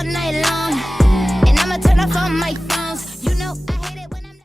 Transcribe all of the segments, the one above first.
all night long. And I'ma turn off all my phones. You know I hate it when I'm.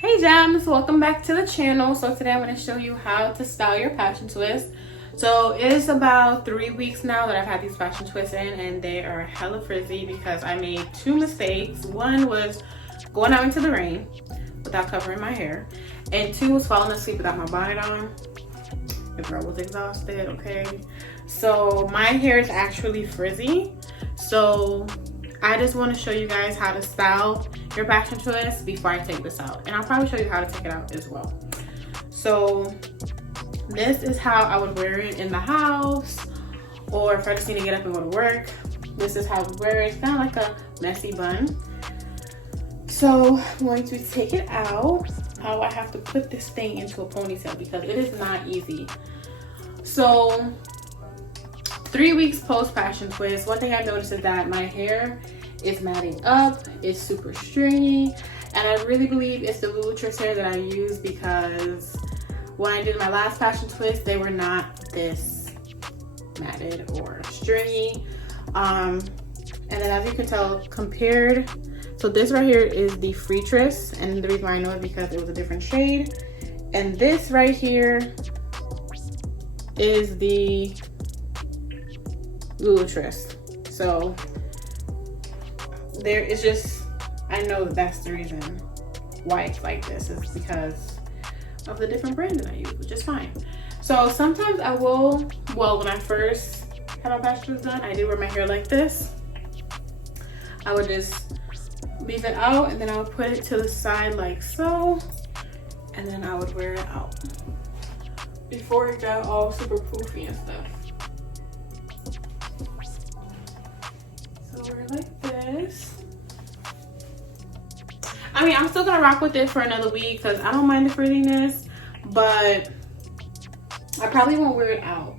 Hey Gems, welcome back to the channel. So today I'm going to show you how to style your passion twist. So it is about 3 weeks now that I've had these passion twists in, and they are hella frizzy because I made 2 mistakes. One was going out into the rain without covering my hair, and 2 was falling asleep without my bonnet on. The girl was exhausted, okay? So my hair is actually frizzy, so I just want to show you guys how to style your passion twist before I take this out, and I'll probably show you how to take it out as well. So this is how I would wear it in the house, or if I just need to get up and go to work. This is how I would wear it. It's kind of like a messy bun. So I'm going to take it out. How I have to put this thing into a ponytail because it is not easy. So 3 weeks post passion twist, one thing I noticed is that my hair is matting up, it's super stringy, and I really believe it's the Videoleap hair that I use because when I did my last passion twist, they were not this matted or stringy. And then as you can tell, compared, so this right here is the free twist, and the reason why I know it is because it was a different shade, and this right here is the Videoleap. So there is just, I know that's the reason why it's like this, is because of the different brand that I use, which is fine. So sometimes I will, well, when I first had my passion twist done, I did wear my hair like this. I would just leave it out, and then I would put it to the side like so, and then I would wear it out before it got all super poofy and stuff. So we're like this. I mean, I'm still gonna rock with it for another week because I don't mind the frizziness, but I probably won't wear it out.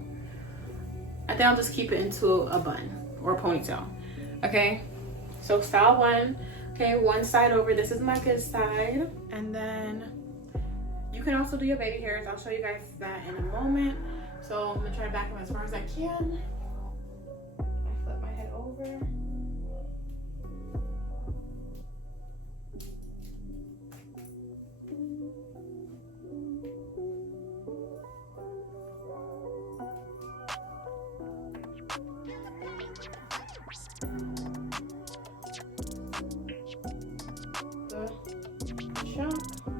I think I'll just keep it into a bun or a ponytail. Okay, so style 1. Okay, one side over. This is my good side, and then you can also do your baby hairs. I'll show you guys that in a moment. So I'm gonna try to back them as far as I can. I flip my head over.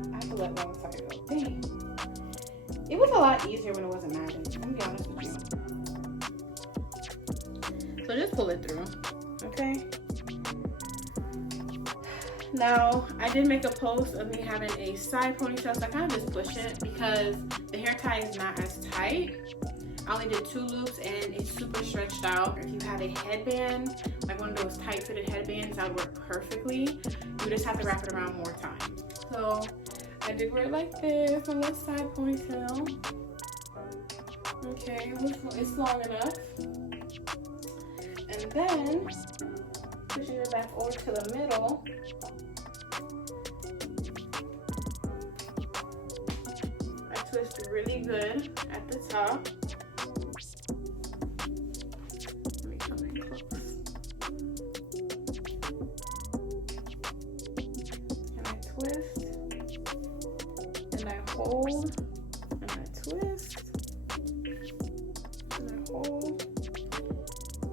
I have to let one side go. Dang. It was a lot easier when it wasn't matted. I'm gonna be honest with you. So just pull it through, okay? Now, I did make a post of me having a side ponytail, so I kind of just push it because the hair tie is not as tight. I only did 2 loops and it's super stretched out. If you have a headband, like one of those tight fitted headbands, that would work perfectly. You just have to wrap it around more time. So I did wear it like this on the side ponytail. Okay, it's long enough. And then pushing it back over to the middle. I twist really good at the top. Twist, and I hold, and I twist, and I hold,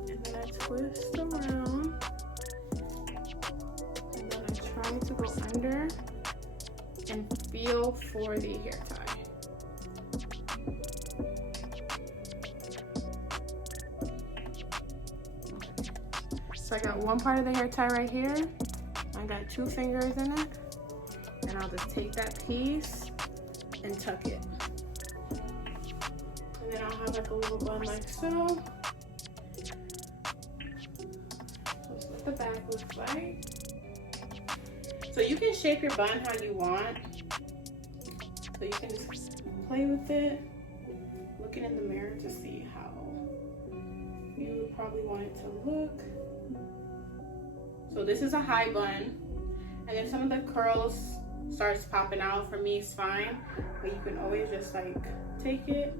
and then I twist around, and then I try to go under and feel for the hair tie. So I got one part of the hair tie right here. I got 2 fingers in it. And I'll just take that piece and tuck it. And then I'll have like a little bun like so. That's what the back looks like. So you can shape your bun how you want. So you can just play with it, looking in the mirror to see how you would probably want it to look. So this is a high bun. And then some of the curls starts popping out. For me, it's fine, but you can always just like take it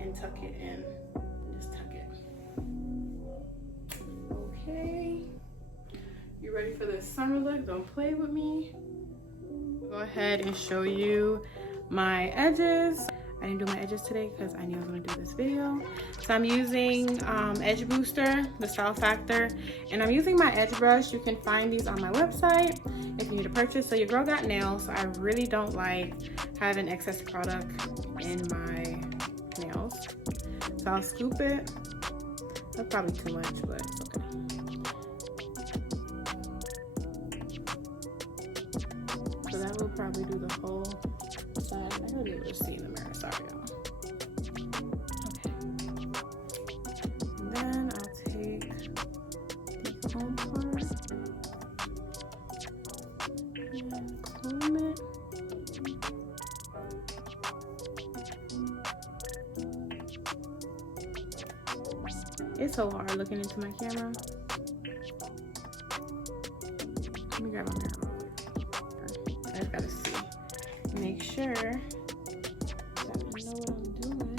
and tuck it in. Just tuck it. Okay. You ready for this summer look? Don't play with me. Go ahead and show you my edges. I didn't do my edges today because I knew I was going to do this video. So I'm using Edge Booster, the Style Factor, and I'm using my edge brush. You can find these on my website if you need to purchase. So your girl got nails, so I really don't like having excess product in my nails. So I'll scoop it. That's probably too much, but it's okay. So that will probably do the whole side. I gotta be able to see in the mirror. Sorry, y'all. Okay. And then I'll take the comb part and comb it. It's so hard looking into my camera. Let me grab my mirror real quick. I just gotta see. Make sure that I know what I'm doing.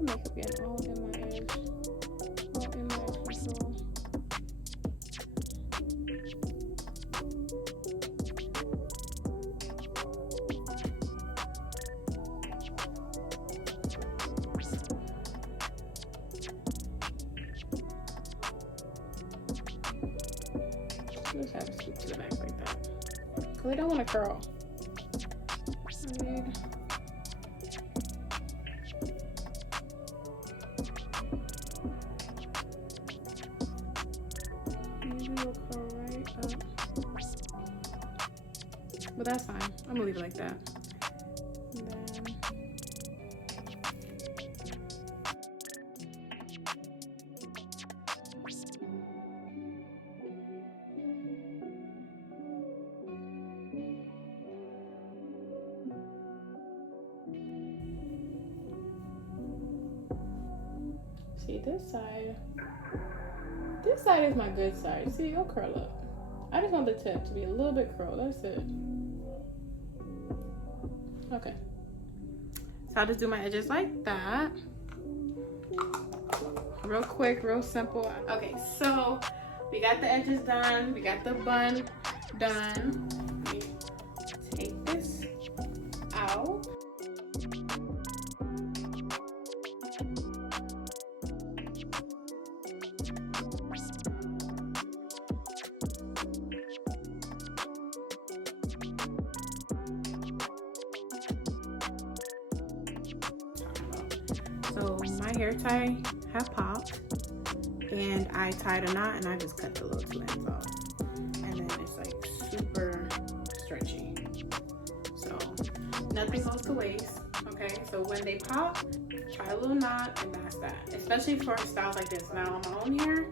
Makeup getting all in my edge. All in my edge control. Just have to scoop to the back like that. Cause I don't want to curl. Maybe we'll curl right up. But that's fine. I'm gonna leave it like that. And then see this side. This side is my good side. See, it'll curl up. I just want the tip to be a little bit curled. That's it. Okay. So I'll just do my edges like that. Real quick, real simple. Okay, so we got the edges done. We got the bun done. Let me take this out. So my hair tie have popped and I tied a knot and I just cut the little two ends off. And then it's like super stretchy. So nothing goes to waste, okay? So when they pop, try a little knot and that's that. Especially for styles like this. Now on my own hair,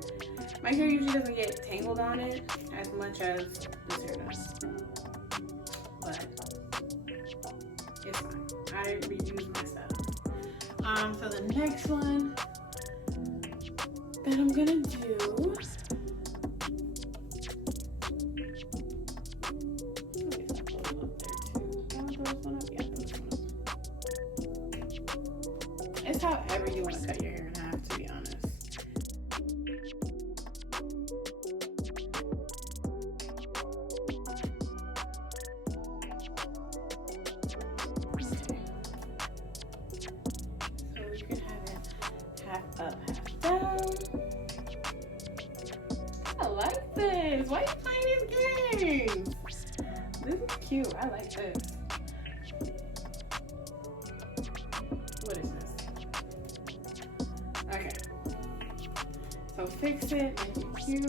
my hair usually doesn't get tangled on it as much as this hair does. But it's fine. I reuse my stuff. So the next one that I'm gonna do, it's however you want to cut your hair in half, to be honest. Half up, half down. I like this. Why are you playing these games? This is cute. I like this. What is this? Okay. So fix it, make it cute.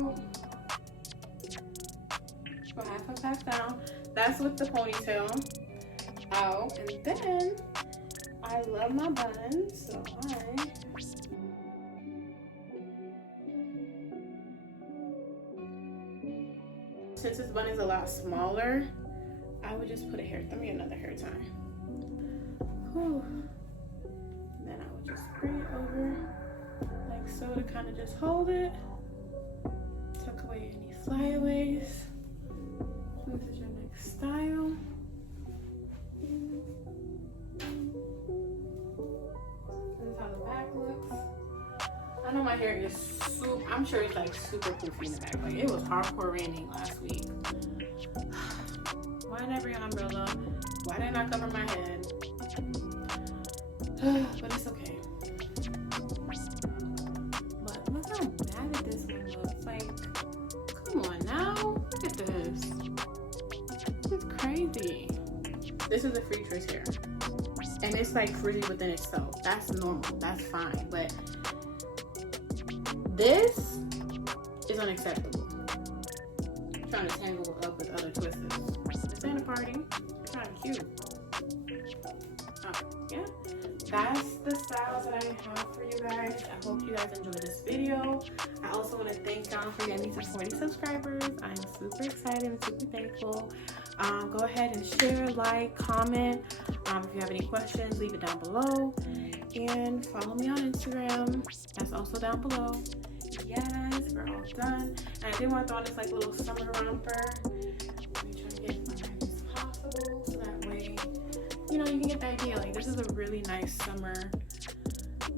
Go half up, half down. That's with the ponytail out. And then I love my buns, so since this bun is a lot smaller, I would just put a hair, throw me another hair tie. Whew. And then I would just bring it over like so to kind of just hold it. Tuck away any flyaways. This is your next style. hair is super, I'm sure it's like super poofy in the back. Like it was hardcore raining last week. Why didn't I bring an umbrella? Why didn't I cover my head? But it's okay. But look how bad this one looks. Like, come on now. Look at this. This is crazy. This is a free choice hair. And it's like frizzy within itself. That's normal. That's fine. But this is unacceptable. I'm trying to tangle up with other twisters. This ain't a party. It's kind of cute. Yeah. That's the styles that I have for you guys. I hope you guys enjoyed this video. I also want to thank y'all for getting me to 40 subscribers. I'm super excited and super thankful. Go ahead and share, like, comment. If you have any questions, leave it down below. And follow me on Instagram. That's also down below. Yes, we're all done. And I did want to throw on this like little summer romper. Let me try to get as nice as possible so that way, you know, you can get the idea. Like, this is a really nice summer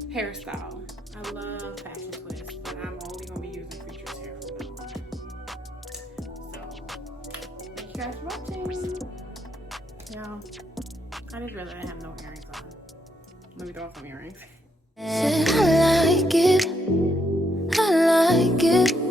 hairstyle. I love fashion twists, but I'm only gonna be using Creatures hair from now on. So, thank you guys for watching. Yeah, I just realized I have no earrings on. Let me throw off some earrings. I like it. I like it.